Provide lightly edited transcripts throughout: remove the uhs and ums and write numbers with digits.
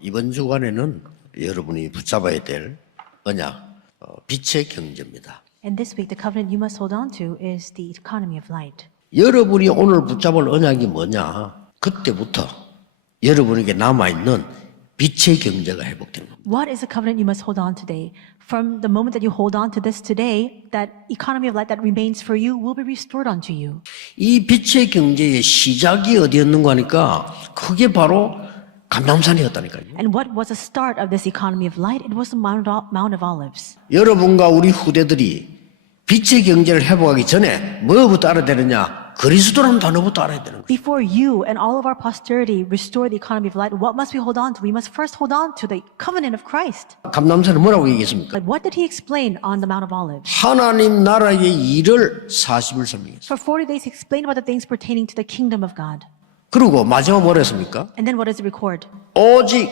이번 주간에는 여러분이 붙잡아야 될 언약, 빛의 경제입니다. And this week, the covenant you must hold on to is the economy of light. 여러분이 오늘 붙잡을 언약이 뭐냐? 그때부터 여러분에게 남아있는 빛의 경제가 회복되는 겁니다. What is the covenant you must hold on today? From the moment that you hold on to this today, that economy of light that remains for you will be restored unto you. 이 빛의 경제의 시작이 어디였는가 하니까 그게 바로 감람산이었다니까요. And what was the start of this economy of light? It was the Mount of Olives. 여러분과 우리 후대들이 빛의 경제를 회복하기 전에 뭐부터 알아야 되느냐? 그리스도라는 단어부터 알아야 되는 거예요. Before you and all of our posterity restore the economy of light, what must we hold on to? We must first hold on to the covenant of Christ. 감람산은 뭐라고 얘기했습니까? But what did he explain on the Mount of Olives? 하나님 나라의 일을 40일 설명했어요. For 40 days, he explained about the things pertaining to the kingdom of God. 그리고 마지막 뭐라 했습니까? And then what does it record? 오직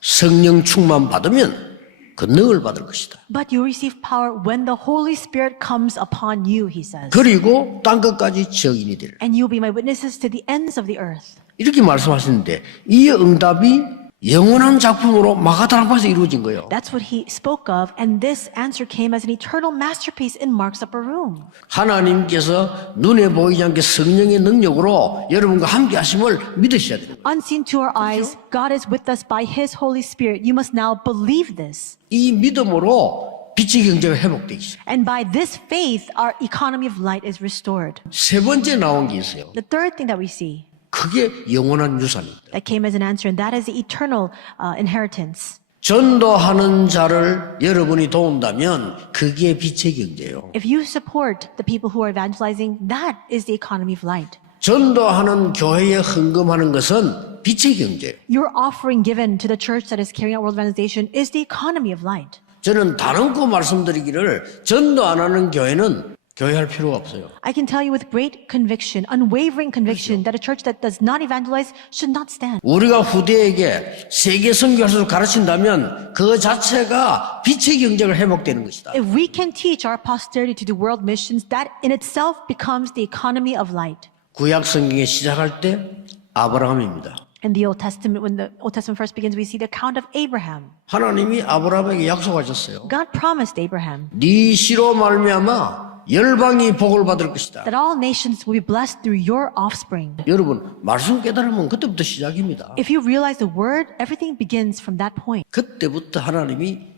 성령 충만 받으면 권능을 받을 것이다. But you receive power when the Holy Spirit comes upon you, he says. 그리고 땅끝까지 증인이 되리라. And you'll be my witnesses to the ends of the earth. 이렇게 말씀하시는데 이 응답이 영원한 작품으로 마가다락방에서 이루어진 거예요. That's what he spoke of, and this answer came as an eternal masterpiece in Mark's upper room. 하나님께서 눈에 보이지 않게 성령의 능력으로 여러분과 함께 하심을 믿으셔야 돼요. Unseen to our eyes, God is with us by his Holy Spirit. You must now believe this. 이 믿음으로 빛의 경제가 회복되기 시작. And by this faith, our economy of light is restored. 세 번째 나온 게 있어요. The third thing that we see 그게 영원한 유산입니다. that came as an answer, and that is the eternal inheritance. 전도하는 자를 여러분이 도운다면 그게 빛의 경제예요. If you support the people who are evangelizing, that is the economy of light. 전도하는 교회에 헌금하는 것은 빛의 경제예요. Your offering given to the church that is carrying out world evangelization is the economy of light. 저는 단언코 말씀드리기를 전도 안 하는 교회는 교회할 필요가 없어요. I can tell you with great conviction, unwavering conviction, that a church that does not evangelize should not stand. 우리가 후대에게 세계 선교사를 가르친다면 그 자체가 빛의 경제가 회복되는 것이다. If we can teach our posterity to do world missions, that in itself becomes the economy of light. 구약 성경에 시작할 때 아브라함입니다. In the Old Testament, when the Old Testament first begins, we see the account of Abraham. 하나님이 아브라함에게 약속하셨어요. God promised Abraham 네 씨로 말미암아 열방이 복을 받을 것이다. that all nations will be blessed through your offspring. 여러분 말씀 깨달으면 그때부터 시작입니다. If you realize the word, everything begins from that point. 그때부터 하나님이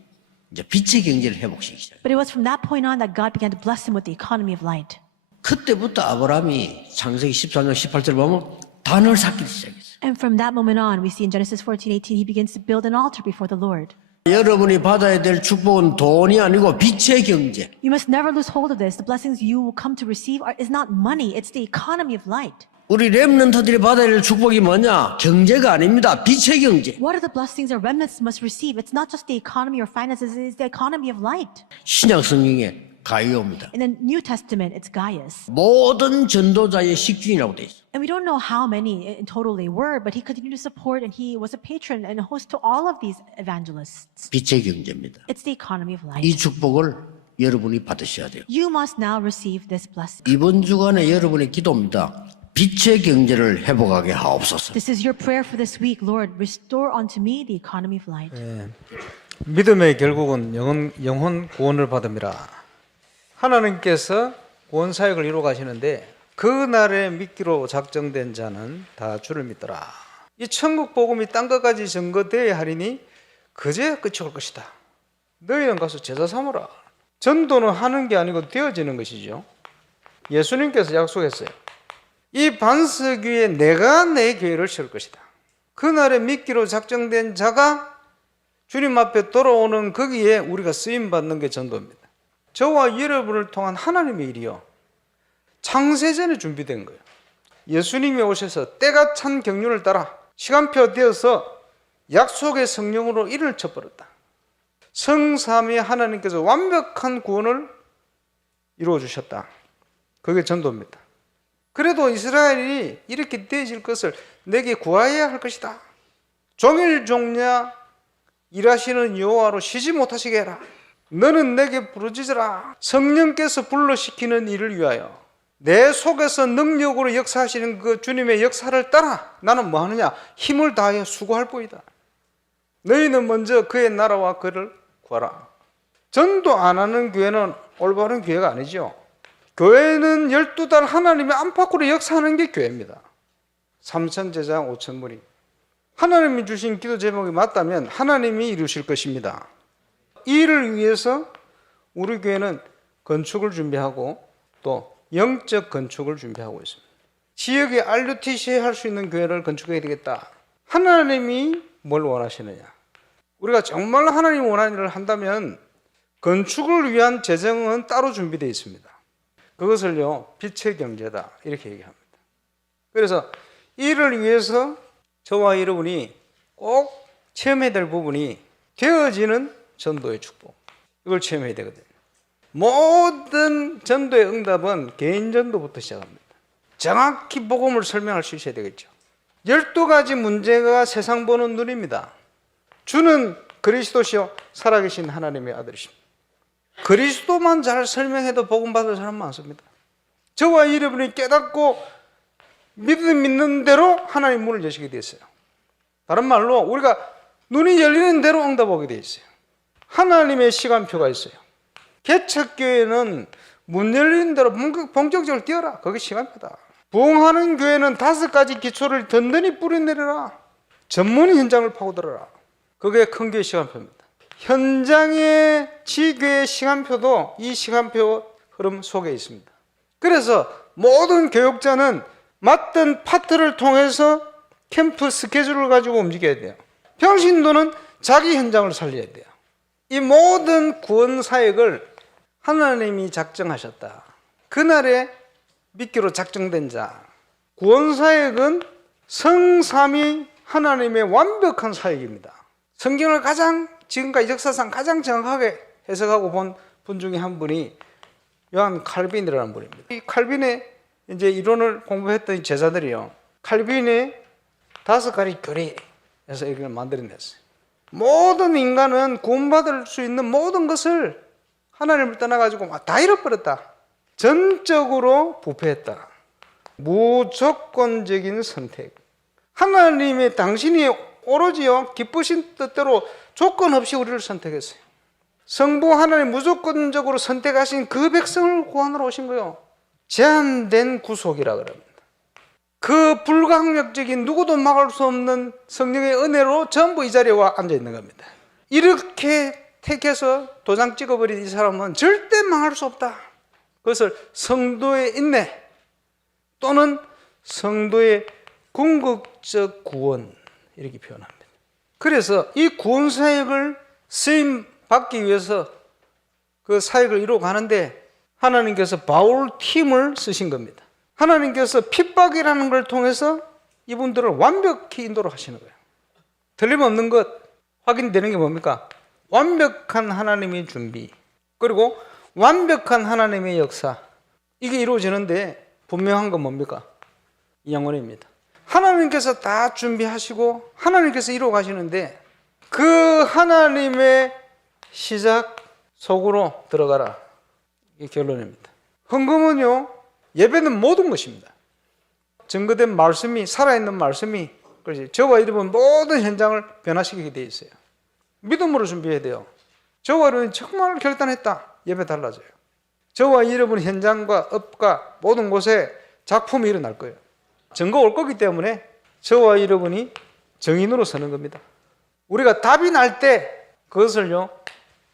이제 빛의 경제를 회복시키기 시작. But it was from that point on that God began to bless him with the economy of light. 그때부터 아브라함이 창세기 14장 18절 보면 단을 쌓기 시작했어요. And from that moment on, we see in Genesis 14:18, he begins to build an altar before the Lord. 여러분이 받아야 될 축복은 돈이 아니고 빛의 경제. You must never lose hold of this. The blessings you will come to receive is not money, it's the economy of light. 우리 렘넌트들이 받아야 될 축복이 뭐냐? 경제가 아닙니다. 빛의 경제. What are the blessings our remnants must receive? It's not just the economy or finances, it's the economy of light. 신약 성경에 가이오입니다. In the New Testament, it's Gaius. 모든 전도자의 식주인이라고 돼 있어요. And we don't know how many in total they were, but he continued to support and he was a patron and a host to all of these evangelists. 빛의 경제입니다. It's the economy of light. 이 축복을 여러분이 받으셔야 돼요. You must now receive this blessing. 이번 주간에 여러분의 기도입니다. 빛의 경제를 회복하게 하옵소서. This is your prayer for this week. Lord, restore unto me the economy of light. 믿음의 결국은 영혼 구원을 받음이라. 하나님께서 구원 사역을 이루어 가시는데 그날에 믿기로 작정된 자는 다 주를 믿더라. 이 천국 복음이 땅끝까지 전거되어야 하리니 그제야 끝이 올 것이다. 너희는 가서 제자 삼으라. 전도는 하는 게 아니고 되어지는 것이죠. 예수님께서 약속했어요. 이 반석 위에 내가 내 교회를 세울 것이다. 그날에 믿기로 작정된 자가 주님 앞에 돌아오는 거기에 우리가 쓰임받는 게 전도입니다. 저와 여러분을 통한 하나님의 일이요, 창세전에 준비된 거예요. 예수님이 오셔서 때가 찬 경륜을 따라 시간표 되어서 약속의 성령으로 일을 쳐버렸다. 성삼위 하나님께서 완벽한 구원을 이루어 주셨다. 그게 전도입니다. 그래도 이스라엘이 이렇게 되어질 것을 내게 구하여야 할 것이다. 종일 종냐 일하시는 여호와로 쉬지 못하시게 해라. 너는 내게 부르짖으라. 성령께서 불러시키는 일을 위하여 내 속에서 능력으로 역사하시는 그 주님의 역사를 따라 나는 뭐 하느냐? 힘을 다하여 수고할 뿐이다. 너희는 먼저 그의 나라와 그를 구하라. 전도 안 하는 교회는 올바른 교회가 아니죠. 교회는 12달 하나님의 안팎으로 역사하는 게 교회입니다. 3천 제장 5천 무리. 하나님이 주신 기도 제목이 맞다면 하나님이 이루실 것입니다. 이 일을 위해서 우리 교회는 건축을 준비하고 또 영적 건축을 준비하고 있습니다. 지역에 RUTC 할 수 있는 교회를 건축해야 되겠다. 하나님이 뭘 원하시느냐? 우리가 정말 하나님이 원하는 일을 한다면 건축을 위한 재정은 따로 준비되어 있습니다. 그것을요, 빛의 경제다 이렇게 얘기합니다. 그래서 이를 위해서 저와 여러분이 꼭 체험해야 될 부분이 되어지는 전도의 축복. 이걸 체험해야 되거든요. 모든 전도의 응답은 개인 전도부터 시작합니다. 정확히 복음을 설명할 수 있어야 되겠죠. 12가지 문제가 세상 보는 눈입니다. 주는 그리스도시요 살아계신 하나님의 아들이십니다. 그리스도만 잘 설명해도 복음 받을 사람 많습니다. 저와 여러분이 깨닫고 믿는 대로 하나님 문을 여시게 되었어요. 다른 말로 우리가 눈이 열리는 대로 응답 오게 되어 있어요. 하나님의 시간표가 있어요. 개척교회는 문 열리는 대로 본격적으로 뛰어라. 그게 시간표다. 부흥하는 교회는 5가지 기초를 든든히 뿌려내려라. 전문 현장을 파고들어라. 그게 큰 교회 시간표입니다. 현장의 지교의 시간표도 이 시간표 흐름 속에 있습니다. 그래서 모든 교육자는 맡은 파트를 통해서 캠프 스케줄을 가지고 움직여야 돼요. 평신도는 자기 현장을 살려야 돼요. 이 모든 구원 사역을 하나님이 작정하셨다. 그날에 믿기로 작정된 자. 구원 사역은 성삼위 하나님의 완벽한 사역입니다. 성경을 지금까지 역사상 가장 정확하게 해석하고 본 분 중에 한 분이 요한 칼빈이라는 분입니다. 이 칼빈의 이제 이론을 공부했던 제자들이요, 칼빈의 5가지 교리에서 이걸 만들어냈어요. 모든 인간은 구원받을 수 있는 모든 것을 하나님을 떠나가지고 다 잃어버렸다. 전적으로 부패했다. 무조건적인 선택. 하나님의 당신이 오로지요 기쁘신 뜻대로 조건 없이 우리를 선택했어요. 성부 하나님 무조건적으로 선택하신 그 백성을 구원하러 오신 거예요. 제한된 구속이라 그럽니다. 그 불가항력적인 누구도 막을 수 없는 성령의 은혜로 전부 이 자리에 와 앉아 있는 겁니다. 이렇게 택해서 도장 찍어버린 이 사람은 절대 망할 수 없다. 그것을 성도의 인내 또는 성도의 궁극적 구원 이렇게 표현합니다. 그래서 이 구원 사역을 쓰임 받기 위해서 그 사역을 이루어 가는데 하나님께서 바울 팀을 쓰신 겁니다. 하나님께서 핍박이라는 걸 통해서 이분들을 완벽히 인도를 하시는 거예요. 틀림없는 것 확인되는 게 뭡니까? 완벽한 하나님의 준비 그리고 완벽한 하나님의 역사, 이게 이루어지는데 분명한 건 뭡니까? 영원입니다. 하나님께서 다 준비하시고 하나님께서 이루어 가시는데 그 하나님의 시작 속으로 들어가라. 이게 결론입니다. 헌금은요, 예배는 모든 것입니다. 증거된 말씀이, 살아있는 말씀이 저와 여러분 모든 현장을 변화시키게 되어 있어요. 믿음으로 준비해야 돼요. 저와 여러분이 정말 결단했다. 예배 달라져요. 저와 여러분 현장과 업과 모든 곳에 작품이 일어날 거예요. 증거 올 거기 때문에 저와 여러분이 정인으로 서는 겁니다. 우리가 답이 날 때 그것을요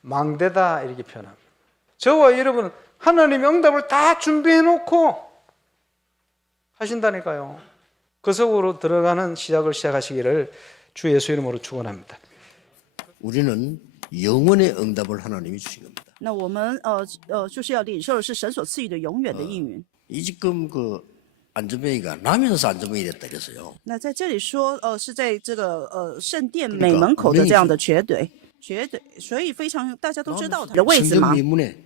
망대다 이렇게 표현합니다. 저와 여러분은 하나님의 응답을 다 준비해 놓고 하신다니까요. 그 속으로 들어가는 시작하시기를 주 예수 이름으로 축원합니다. 우리는 영원의 응답을 하나님이 주신 겁니다. 那我们就是要领受的是神所赐予的永远的应允。 이 지금 그 안전뱅이가 나면서 안전뱅이 됐다 그랬어요. 那在这里说，是在这个圣殿美门口的这样的绝对，所以非常大家都知道它的位置 성전 嘛。 미문에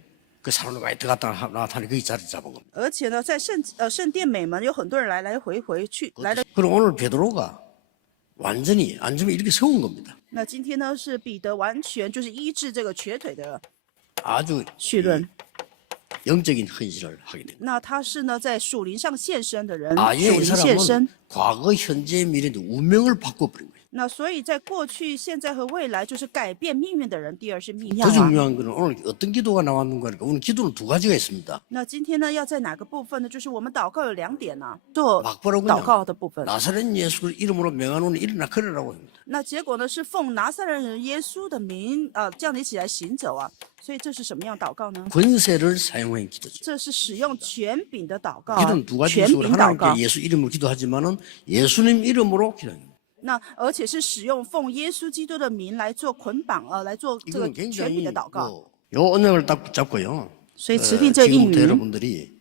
그 사람들 많이 들어갔다 나타나니 거기 자리 잡은 겁니다. 而且呢，在圣殿美门有很多人来来回回去来的。 그럼 오늘 베드로가 완전히 안전뱅이 이렇게 세운 겁니다. 那今天呢，是彼得完全就是医治这个瘸腿的 아주 绪论。 영적인 헌신을 하게 됩니다. 那他是呢在属灵上献身的人， 아예 属 이 灵献身 사람은 。 과거, 현재, 미래의 운명을 바꿔버린 거예요. 那所以在过去、现在和未来，就是改变命运的人。第二是密 더 钥啊。 중요한 것은 오늘 어떤 기도가 나왔는가 하니까 오늘 기도는 두 가지가 있습니다. 那今天呢，要在哪个部分呢？就是我们祷告有2点呢、做 막 보라고 祷 그냥 告的部分。 나사렛 예수 이름으로 명하노니 일어나 걸으라고 합니다. 那结果呢是奉拿撒勒人耶稣的名叫你起来行走啊。所以这是什么样祷告呢？ 권세를 사용한 기도죠. 这是使用权柄的祷告， 기도는 두 가지 权 식으로 柄祷告 하나님께 。 예수 이름으로 기도하지만은 예수님 이름으로 기도합니다. 那而且是使用奉耶稣基督的名来做捆绑来做这个 이건 权柄 굉장히 的祷告。 요 언약을 딱 붙잡고요. 所以持定这应 지금부터 允。 여러분들이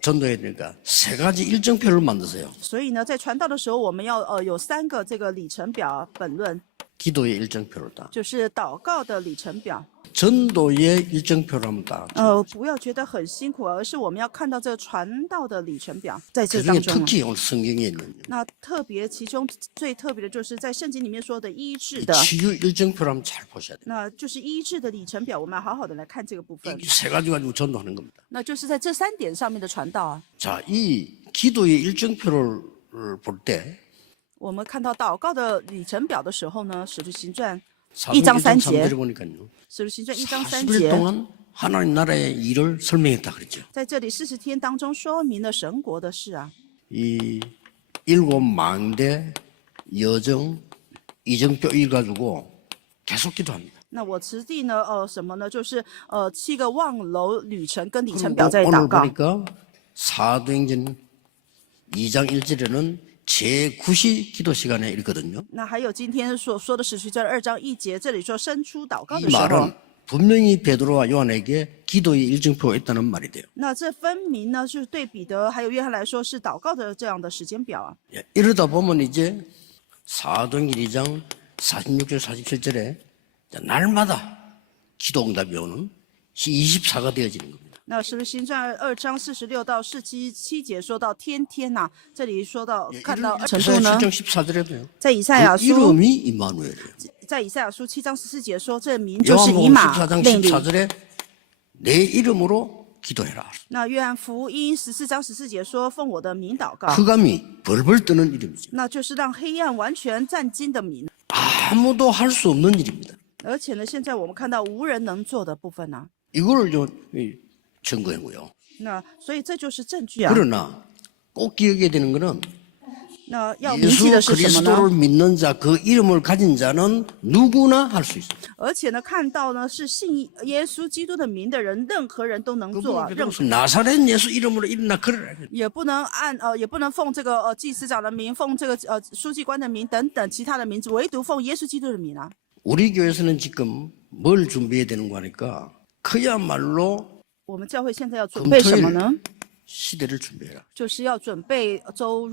전도해야 되니까 3가지 일정표를 만드세요. 所以呢，在传道的时候，我们要有3个这个里程表本论， 기도의 일정표를 다. 就是祷告的里程表。 전도의 일정표를 한번 다. 不要觉得很辛苦，而是我们要看到这个传道的里程表，在这 그중에 当中啊。 특히 오늘 성경에 있는 那特别其中最特别的就是在圣经里面说的医治的， 치유 일정표를 한번 잘 보셔야 돼요. 那就是医治的里程表，我们要好好的来看这个部分。 이 3가지 가지고 전도하는 겁니다. 那就是在这3点上面的传道啊。 자, 이 기도의 일정표를 볼 때 我们看到祷告的里程表的时候呢，《使徒行传》 사도행 1장 3 3절에 节，《 보니까요. 使徒行传》1章3 40일 节， 동안 하나님 나라의 일을 설명했다 그랬죠. 在这里40天当中说明了神国的事啊。 이 7 망대 여정 이정표 일 가지고 계속 기도합니다. 那我持地呢，什么呢？就是7个望楼旅程跟里程 그리고 表在 오늘 祷告。 보니까 사도행전 2장 1절에는 제9시 기도 시간에 있거든요. 那还有今天所说的使徒行传2章1节，这里说伸出祷告 이 的时候 말은 ， 분명히 베드로와 요한에게 기도의 일정표가 있다는 말이 돼요. 那这分明呢是对彼得还有约翰来说是祷告的这样的时间表啊。 예, 이러다 보면 이제 사도행전 2장 46절 47절에 날마다 기도 응답이 오는 24가 되어지는 겁니다. 那使徒行传2章46到47节说到天天呐、这里说到看到程度 이사야 呢， 7장 14절에도요. 在以赛亚 그 书， 이름이 이마누엘이에요. 在以赛亚书7章14节说，这名就是以 요한복음 马 14장 内利。 14절에 내 이름으로 기도해라. 那约翰福音14章14节说，奉我的名祷告， 흑암이 벌벌 뜨는 이름이죠. 那就是让黑暗完全占尽的名。 아무도 할 수 없는 일입니다. 而且呢，现在我们看到无人能做的部分呢、 이거를 좀 증거하고요. 那所以这就是证据啊。 그러나 꼭 기억해야 되는 것은 那要铭 예수 记的是什么呢？ 그리스도를 믿는 자, 그 이름을 가진 자는 누구나 할 수 있습니다. 而且呢，看到呢是信耶稣基督的名的人，任何人都能做啊，任 그분은 나사렛 예수 이름으로 일어나 걸으라. 也不能也不能奉这个祭司长的名，奉这个书记官的名等等其他的名字，唯独奉耶稣基督的名啊。 우리 교회에서는 지금 뭘 준비해야 되는 거 하니까 그야말로 我们教会现在要准备什么呢？ 시대를 준비해라. 就是要准备周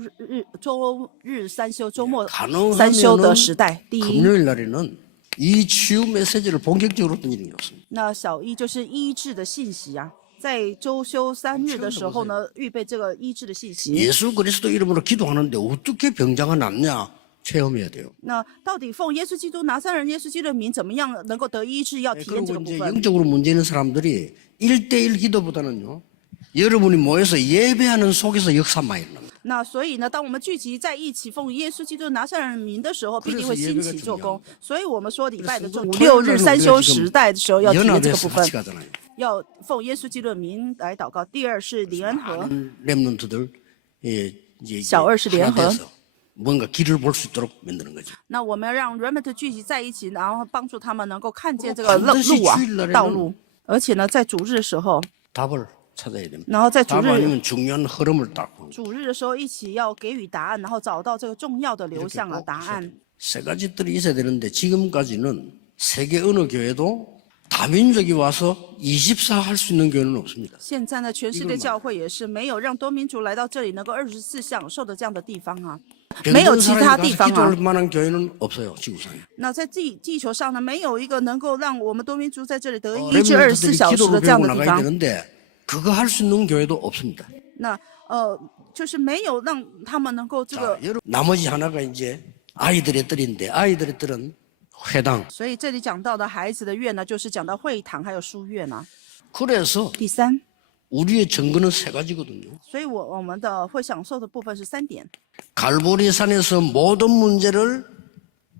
日三休，周末三休的 가능하면은 时代。第一， 금요일 날에는 이 치유 메시지를 본격적으로 던지는 게 없습니다. 那小一就是医治的信息啊，在周休3日的时候呢，预备这个医治的信息。 예수 그리스도 이름으로 기도하는데 어떻게 병자가 낫냐 체험해야 돼요. 那到底奉耶稣基督拿撒勒人耶稣基督的名怎么样能够得医治？要体验这 그리고 个部 이제 分。 영적으로 문제 있는 사람들이 1대1 기도보다는요. 여러분이 모여서 예배하는 속에서 역사 많이 일어납니다. 那所以呢，当我们聚集在一起奉耶稣基督拿撒勒人名的时候，必定会兴起做工。所以我们说礼拜的5、6日三休时代的时候要体验这个部 연합해서 分 같이 ， 가잖아요. 要奉耶稣基督的名来祷告。第二是灵恩和， 랩런트들 이제 小二是联合。 하나 돼서 뭔가 길을 볼 수 있도록 만드는 거죠. 那我们让 remnant 聚集在一起，然后帮助他们能够看见这个路 반드시 啊 주일 날에는 道路。而且呢，在主日的时候， 답을 찾아야 됩니다. 然后在主 답 日 아니면 중요한 흐름을 딱 보는 主日的时候一起要给予答案，然后找到这个重要的流向啊答案。 세 가지들이 있어야 되는데 지금까지는 세계 어느 교회도 다민족이 와서 24 할 수 있는 교회는 없습니다. 现在呢，全世界教会也是没有让多民族来到这里能够24享受的这样的地方啊，没有 병든 其他 사람이 地 가서 方啊 기도할 。 만한 교회는 없어요. 지구상에. 那在地球上呢，没有一个能够让我们多民族在这里得医 렘 治 런트들이 24小时 기도를 的这样 배우고 的地 나가야 方。 되는데 그거 할 수 있는 교회도 없습니다. 那就是没有让他们能够这 자, 个， 여러분, 나머지 하나가 이제 아이들의 뜰인데 아이들의 뜰은 회당. 所以这里讲到的孩子的院呢，就是讲到会堂还有书院啊。 그래서 第三， 우리의 증거는 세 가지거든요. 所以我们的会享受的部分是3点。 갈보리산에서 모든 문제를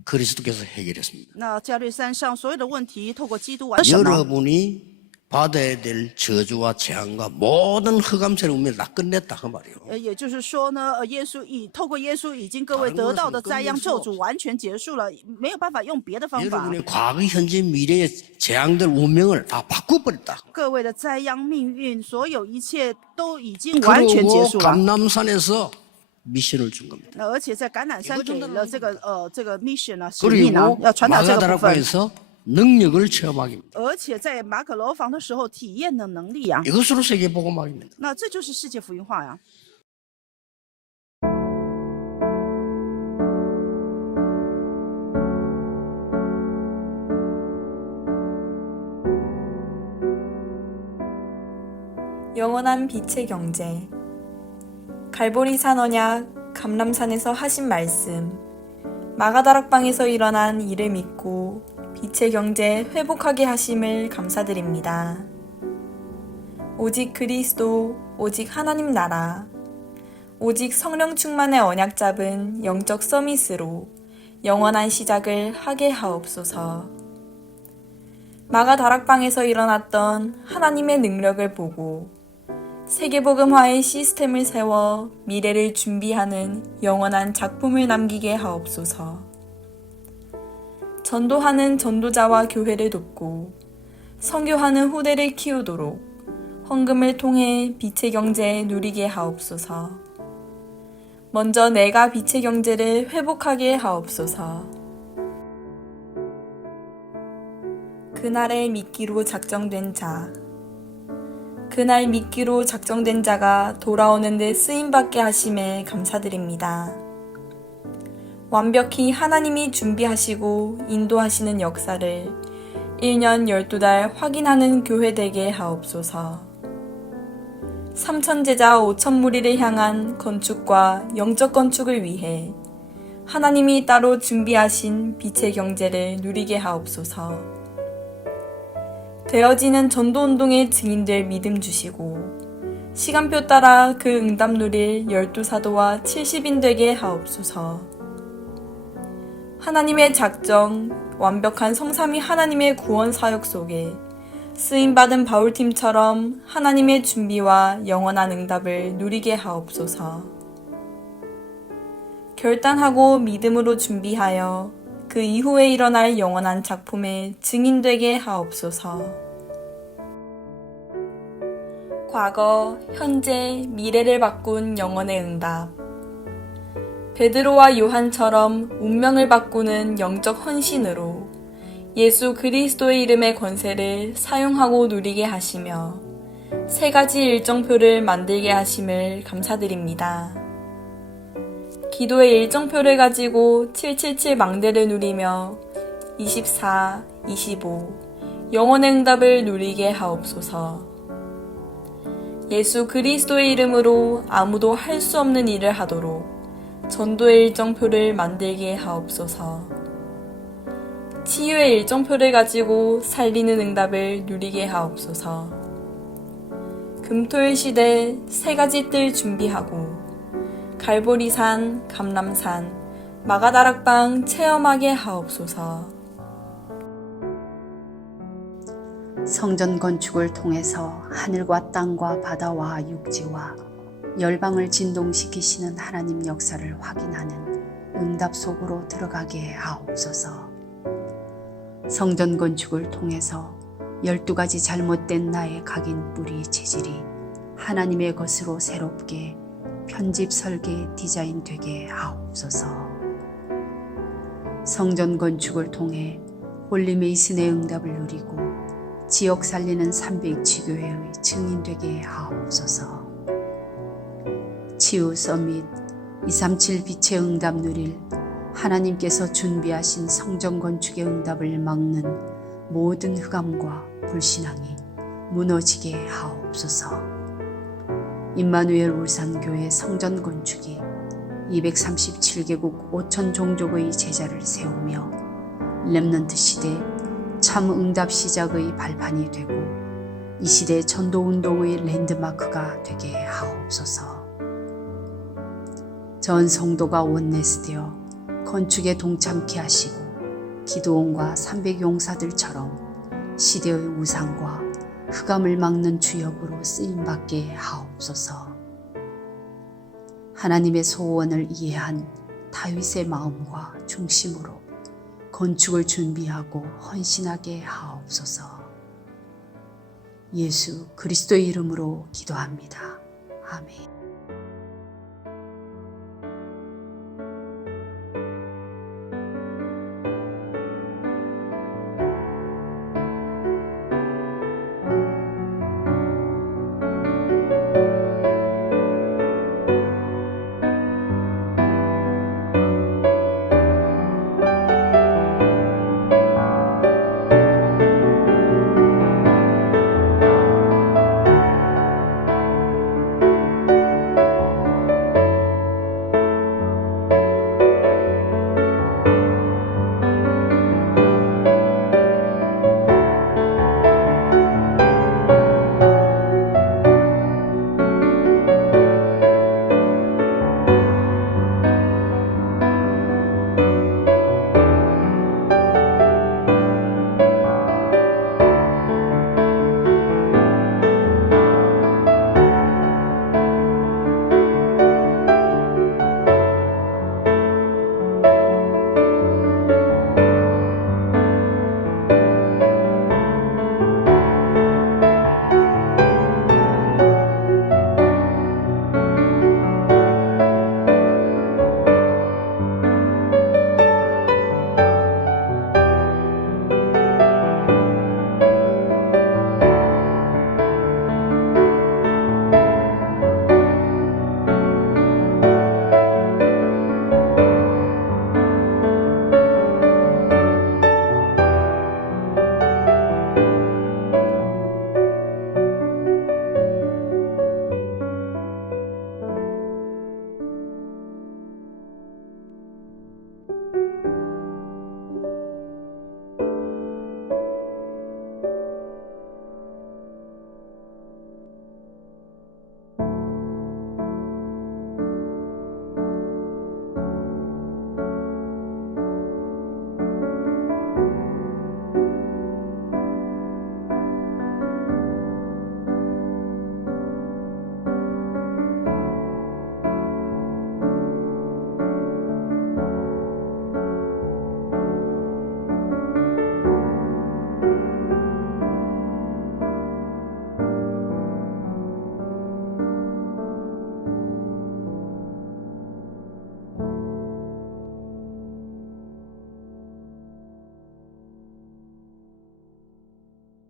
그리스도께서 해결했습니다. 那加略山上所有的问题，透过基督完成了。 여러분이 받아야 될 저주와 재앙과 모든 흑암세를 운명 다 끝냈다 그 말이에요. 也就是说呢，耶稣透过耶稣已经各位得到的灾殃咒诅完全结束了，没有办法用别的方法。 여러분의 과거, 현재, 미래의 재앙들 운명을 다 바꿔버렸다. 各位的灾殃命运，所有一切都已经完全结 그리고 束了。 감남산에서 미션을 준 겁니다. 而且在橄榄山给了这个 mission 呢，使命呢， 그리고 要传达这个部分。 마가다락방에서 능력을 체험하기. 而且在马可楼房的时候体验的能力呀， 이것으로 세계복음화입니다. 那这就是世界福音化呀。 영원한 빛의 경제. 갈보리산 언약, 감람산에서 하신 말씀, 마가다락방에서 일어난 일을 믿고 빛의 경제 회복하게 하심을 감사드립니다. 오직 그리스도, 오직 하나님 나라, 오직 성령 충만의 언약 잡은 영적 서밋으로 영원한 시작을 하게 하옵소서. 마가다락방에서 일어났던 하나님의 능력을 보고 세계복음화의 시스템을 세워 미래를 준비하는 영원한 작품을 남기게 하옵소서. 전도하는 전도자와 교회를 돕고 선교하는 후대를 키우도록 헌금을 통해 빛의 경제 누리게 하옵소서. 먼저 내가 빛의 경제를 회복하게 하옵소서. 그날에 믿기로 작정된 자. 그날 믿기로 작정된 자가 돌아오는 데 쓰임받게 하심에 감사드립니다. 완벽히 하나님이 준비하시고 인도하시는 역사를 1년 12달 확인하는 교회 되게 하옵소서. 3,000제자 5,000무리를 향한 건축과 영적 건축을 위해 하나님이 따로 준비하신 빛의 경제를 누리게 하옵소서. 되어지는 전도운동의 증인될 믿음 주시고 시간표 따라 그 응답 누릴 12사도와 70인 되게 하옵소서. 하나님의 작정, 완벽한 성삼위 하나님의 구원 사역 속에 쓰임받은 바울팀처럼 하나님의 준비와 영원한 응답을 누리게 하옵소서. 결단하고 믿음으로 준비하여 그 이후에 일어날 영원한 작품의 증인되게 하옵소서. 과거, 현재, 미래를 바꾼 영혼의 응답. 베드로와 요한처럼 운명을 바꾸는 영적 헌신으로 예수 그리스도의 이름의 권세를 사용하고 누리게 하시며 3가지 일정표를 만들게 하심을 감사드립니다. 기도의 일정표를 가지고 777 망대를 누리며 24, 25 영혼의 응답을 누리게 하옵소서. 예수 그리스도의 이름으로 아무도 할 수 없는 일을 하도록 전도의 일정표를 만들게 하옵소서. 치유의 일정표를 가지고 살리는 응답을 누리게 하옵소서. 금토일 시대 3가지 뜰 준비하고 갈보리산, 감람산, 마가다락방 체험하게 하옵소서. 성전 건축을 통해서 하늘과 땅과 바다와 육지와 열방을 진동시키시는 하나님 역사를 확인하는 응답 속으로 들어가게 하옵소서. 성전 건축을 통해서 12가지 잘못된 나의 각인 뿌리 체질이 하나님의 것으로 새롭게 편집, 설계, 디자인 되게 하옵소서. 성전 건축을 통해 홀리메이슨의 응답을 누리고 지역 살리는 300지교회의 증인 되게 하옵소서. 치유 서밋 237 빛의 응답 누릴 하나님께서 준비하신 성전 건축의 응답을 막는 모든 흑암과 불신앙이 무너지게 하옵소서. 임마누엘 울산교회 성전 건축이 237개국 5천 종족의 제자를 세우며 렘넌트 시대 참 응답 시작의 발판이 되고 이 시대 전도운동의 랜드마크가 되게 하옵소서. 전 성도가 원내스되어 건축에 동참케 하시고 기도원과 300용사들처럼 시대의 우상과 흑암을 막는 주역으로 쓰임받게 하옵소서. 하나님의 소원을 이해한 다윗의 마음과 중심으로 건축을 준비하고 헌신하게 하옵소서. 예수 그리스도의 이름으로 기도합니다. 아멘.